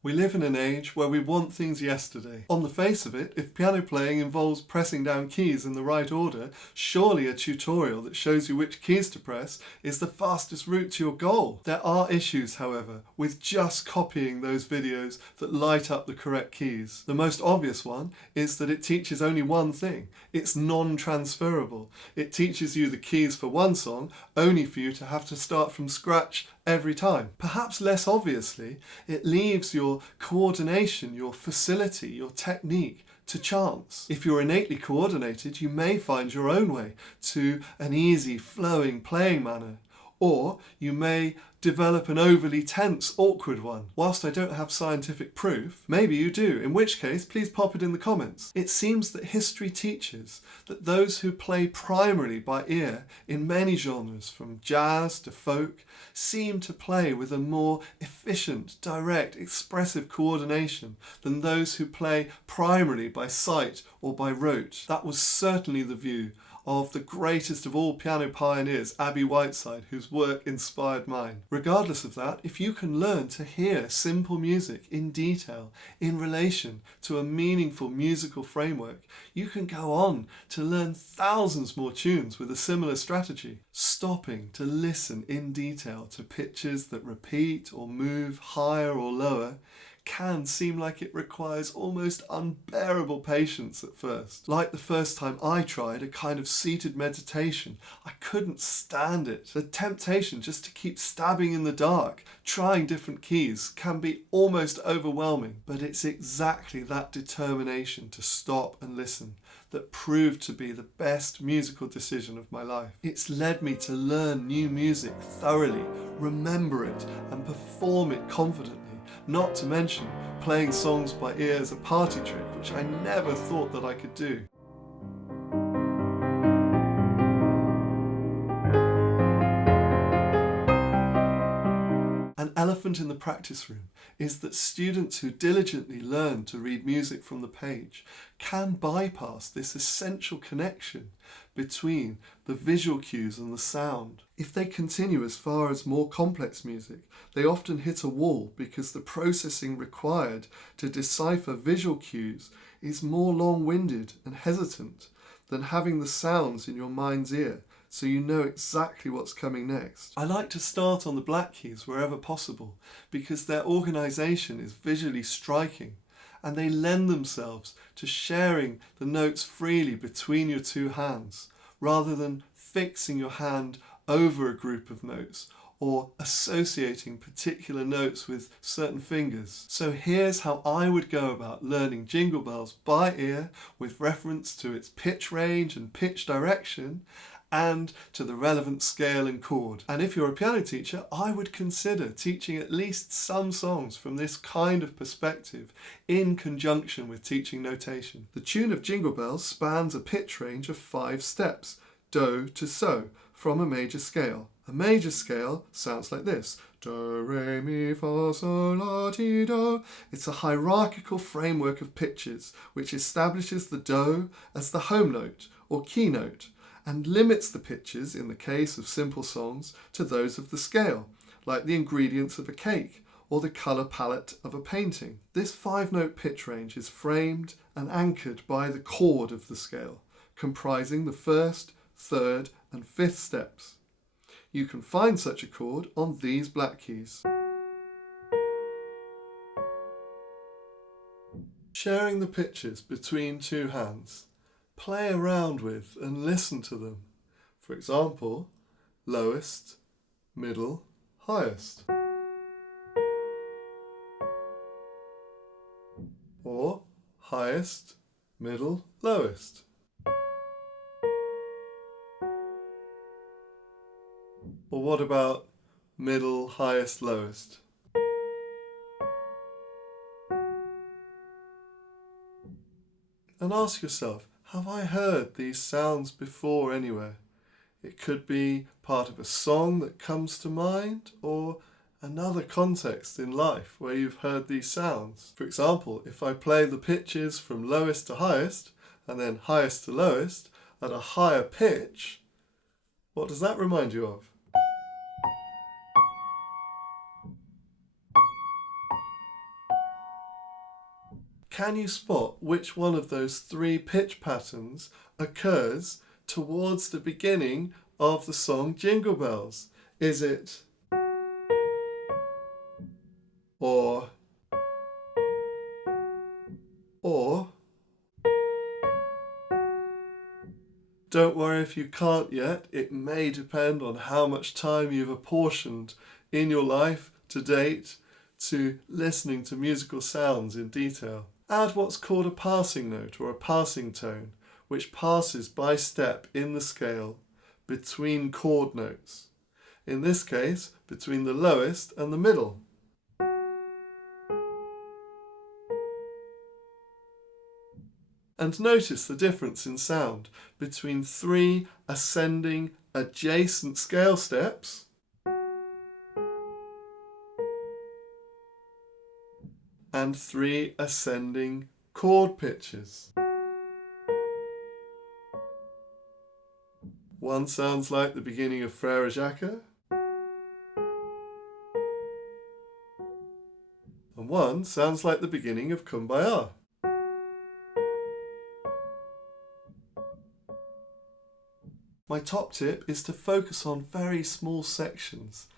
We live in an age where we want things yesterday. On the face of it, if piano playing involves pressing down keys in the right order, surely a tutorial that shows you which keys to press is the fastest route to your goal. There are issues, however, with just copying those videos that light up the correct keys. The most obvious one is that it teaches only one thing. It's non-transferable. It teaches you the keys for one song, only for you to have to start from scratch every time. Perhaps less obviously, it leaves your coordination, your facility, your technique to chance. If you're innately coordinated, you may find your own way to an easy, flowing playing manner. Or you may develop an overly tense, awkward one. Whilst I don't have scientific proof, maybe you do, in which case please pop it in the comments. It seems that history teaches that those who play primarily by ear in many genres, from jazz to folk, seem to play with a more efficient, direct, expressive coordination than those who play primarily by sight or by rote. That was certainly the view of the greatest of all piano pioneers, Abby Whiteside, whose work inspired mine. Regardless of that, if you can learn to hear simple music in detail in relation to a meaningful musical framework, you can go on to learn thousands more tunes with a similar strategy. Stopping to listen in detail to pitches that repeat or move higher or lower can seem like it requires almost unbearable patience at first. Like the first time I tried a kind of seated meditation, I couldn't stand it. The temptation just to keep stabbing in the dark, trying different keys, can be almost overwhelming. But it's exactly that determination to stop and listen that proved to be the best musical decision of my life. It's led me to learn new music thoroughly, remember it, and perform it confidently. Not to mention playing songs by ear as a party trick, which I never thought that I could do. An elephant in the practice room is that students who diligently learn to read music from the page can bypass this essential connection between the visual cues and the sound. If they continue as far as more complex music, they often hit a wall because the processing required to decipher visual cues is more long-winded and hesitant than having the sounds in your mind's ear, so you know exactly what's coming next. I like to start on the black keys wherever possible because their organisation is visually striking and they lend themselves to sharing the notes freely between your two hands rather than fixing your hand over a group of notes or associating particular notes with certain fingers. So here's how I would go about learning Jingle Bells by ear with reference to its pitch range and pitch direction and to the relevant scale and chord. And if you're a piano teacher, I would consider teaching at least some songs from this kind of perspective in conjunction with teaching notation. The tune of Jingle Bells spans a pitch range of 5 steps, do to so, from a major scale. A major scale sounds like this. Do, re, mi, fa, sol, la, ti, do. It's a hierarchical framework of pitches which establishes the do as the home note or key note, and limits the pitches, in the case of simple songs, to those of the scale, like the ingredients of a cake or the colour palette of a painting. This 5-note pitch range is framed and anchored by the chord of the scale, comprising the 1st, 3rd and 5th steps. You can find such a chord on these black keys. Sharing the pitches between two hands, play around with and listen to them. For example, lowest, middle, highest. Or highest, middle, lowest. Or what about middle, highest, lowest? And ask yourself, have I heard these sounds before anywhere? It could be part of a song that comes to mind, or another context in life where you've heard these sounds. For example, if I play the pitches from lowest to highest, and then highest to lowest, at a higher pitch, what does that remind you of? can you spot which one of those three pitch patterns occurs towards the beginning of the song Jingle Bells? Is it or don't worry if you can't yet, it may depend on how much time you've apportioned in your life to date to listening to musical sounds in detail. Add what's called a passing note or a passing tone, which passes by step in the scale between chord notes. In this case, between the lowest and the middle. And notice the difference in sound between three ascending adjacent scale steps and three ascending chord pitches. One sounds like the beginning of Frère Jacques, and one sounds like the beginning of Kumbaya. My top tip is to focus on very small sections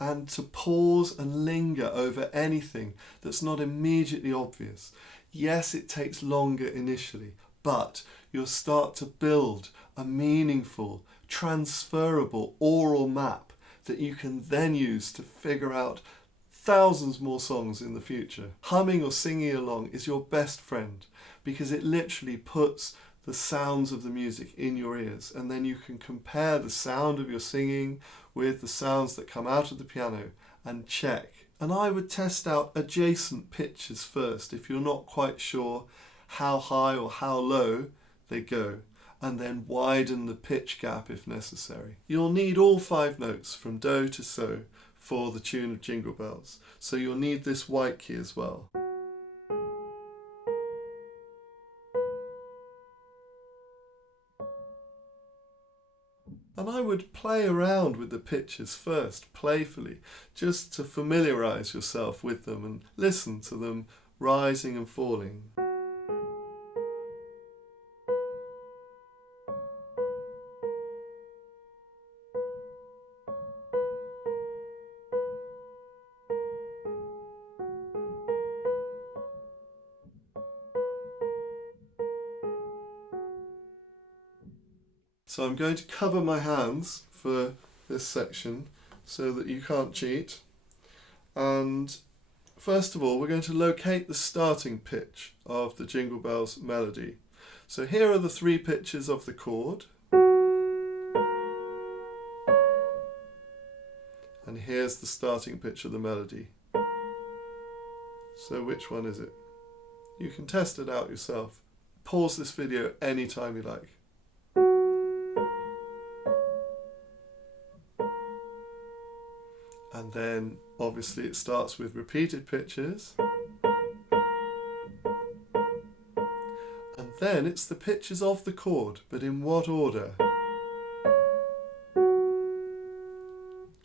and to pause and linger over anything that's not immediately obvious. Yes, it takes longer initially, but you'll start to build a meaningful, transferable oral map that you can then use to figure out thousands more songs in the future. Humming or singing along is your best friend because it literally puts the sounds of the music in your ears, and then you can compare the sound of your singing with the sounds that come out of the piano and check. And I would test out adjacent pitches first if you're not quite sure how high or how low they go, and then widen the pitch gap if necessary. You'll need all 5 notes from Do to So for the tune of Jingle Bells, so you'll need this white key as well. And I would play around with the pitches first, playfully, just to familiarise yourself with them and listen to them rising and falling. So I'm going to cover my hands for this section so that you can't cheat. And first of all, we're going to locate the starting pitch of the Jingle Bells melody. So here are the 3 pitches of the chord. And here's the starting pitch of the melody. So which one is it? You can test it out yourself. Pause this video anytime you like. And then obviously it starts with repeated pitches. And then it's the pitches of the chord, but in what order? Do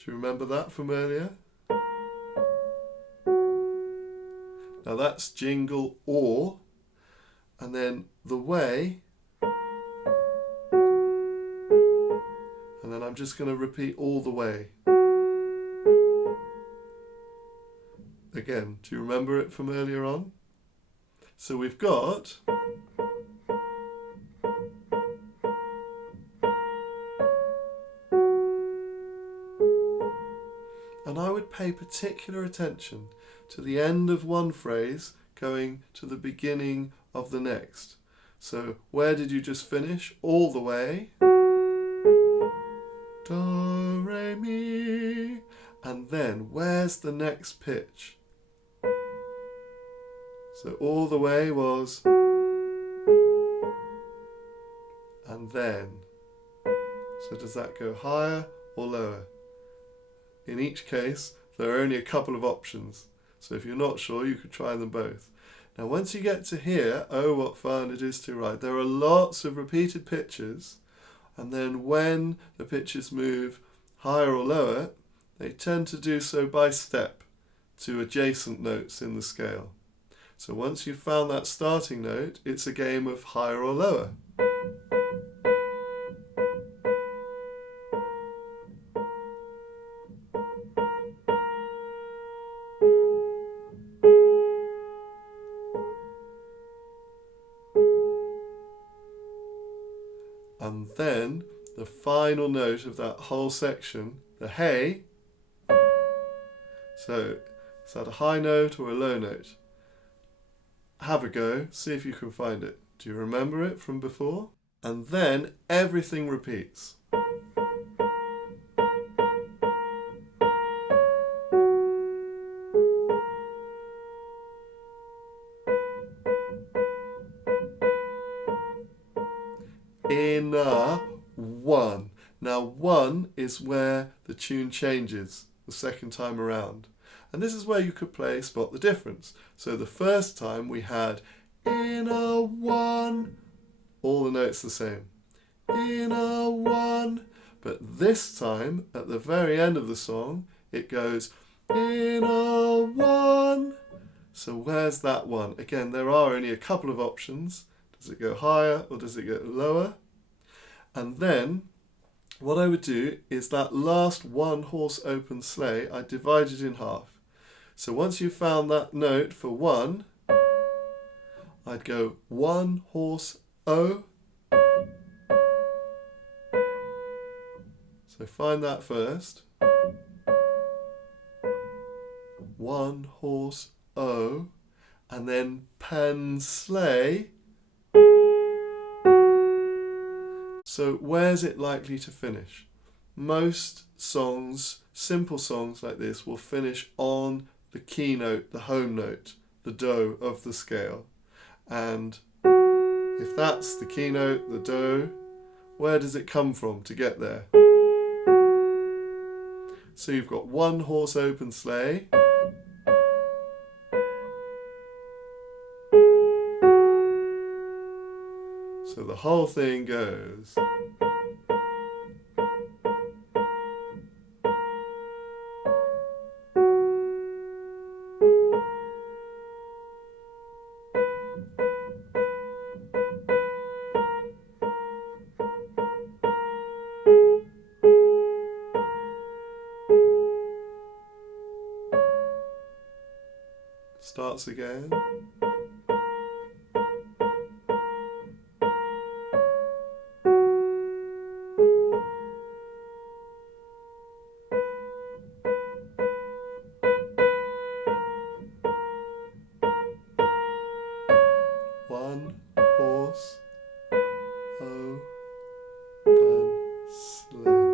you remember that from earlier? Now that's jingle or, and then the way, and then I'm just going to repeat all the way. Again, do you remember it from earlier on? So we've got and I would pay particular attention to the end of one phrase going to the beginning of the next. So where did you just finish? All the way. Do, re, mi. And then where's the next pitch? So all the way was, and then. So does that go higher or lower? In each case, there are only a couple of options. So if you're not sure, you could try them both. Now once you get to here, oh what fun it is to write. There are lots of repeated pitches, and then when the pitches move higher or lower, they tend to do so by step to adjacent notes in the scale. So once you've found that starting note, it's a game of higher or lower. And then the final note of that whole section, the hey. So is that a high note or a low note? Have a go, see if you can find it. Do you remember it from before? And then everything repeats. In a one. Now 1 is where the tune changes the second time around. And this is where you could play Spot the Difference. So the first time we had in a 1, all the notes the same. In a 1. But this time, at the very end of the song, it goes in a 1. So where's that one? Again, there are only a couple of options. Does it go higher or does it go lower? And then what I would do is that last one horse open sleigh, I divide it in half. So once you've found that note for 1, I'd go 1 horse O. So find that first. 1 horse O, and then pen sleigh. So where's it likely to finish? Most songs, simple songs like this, will finish on the key note, the home note, the do of the scale. And if that's the key note, the do, where does it come from to get there? So you've got 1 horse open sleigh. So the whole thing goes. Starts again. One horse open sleigh.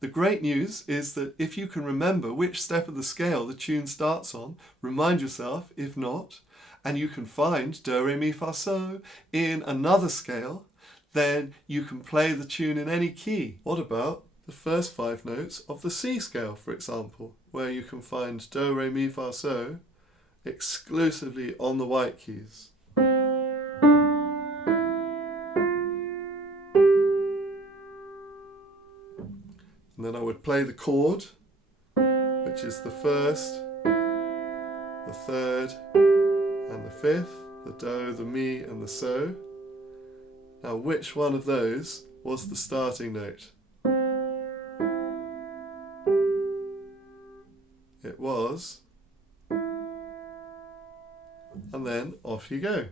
The great news is that if you can remember which step of the scale the tune starts on, remind yourself, if not, and you can find do, re, mi, fa, so in another scale, then you can play the tune in any key. What about the first 5 notes of the C scale, for example, where you can find do, re, mi, fa, so exclusively on the white keys? And then I would play the chord, which is the first, the third, and the fifth, the do, the mi, and the so. Now, which one of those was the starting note? It was. And then off you go.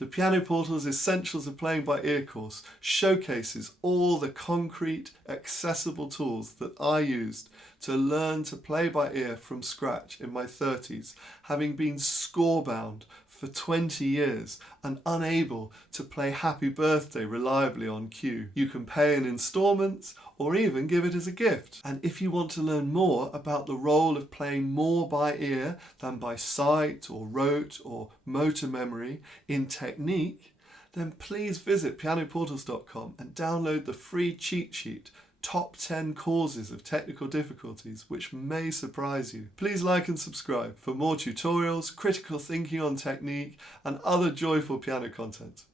The Piano Portal's Essentials of Playing by Ear course showcases all the concrete, accessible tools that I used to learn to play by ear from scratch in my 30s, having been scorebound for 20 years and unable to play Happy Birthday reliably on cue. You can pay in instalments or even give it as a gift. And if you want to learn more about the role of playing more by ear than by sight or rote or motor memory in technique, then please visit pianoportals.com and download the free cheat sheet, Top 10 Causes of Technical Difficulties, which may surprise you. Please like and subscribe for more tutorials, critical thinking on technique, and other joyful piano content.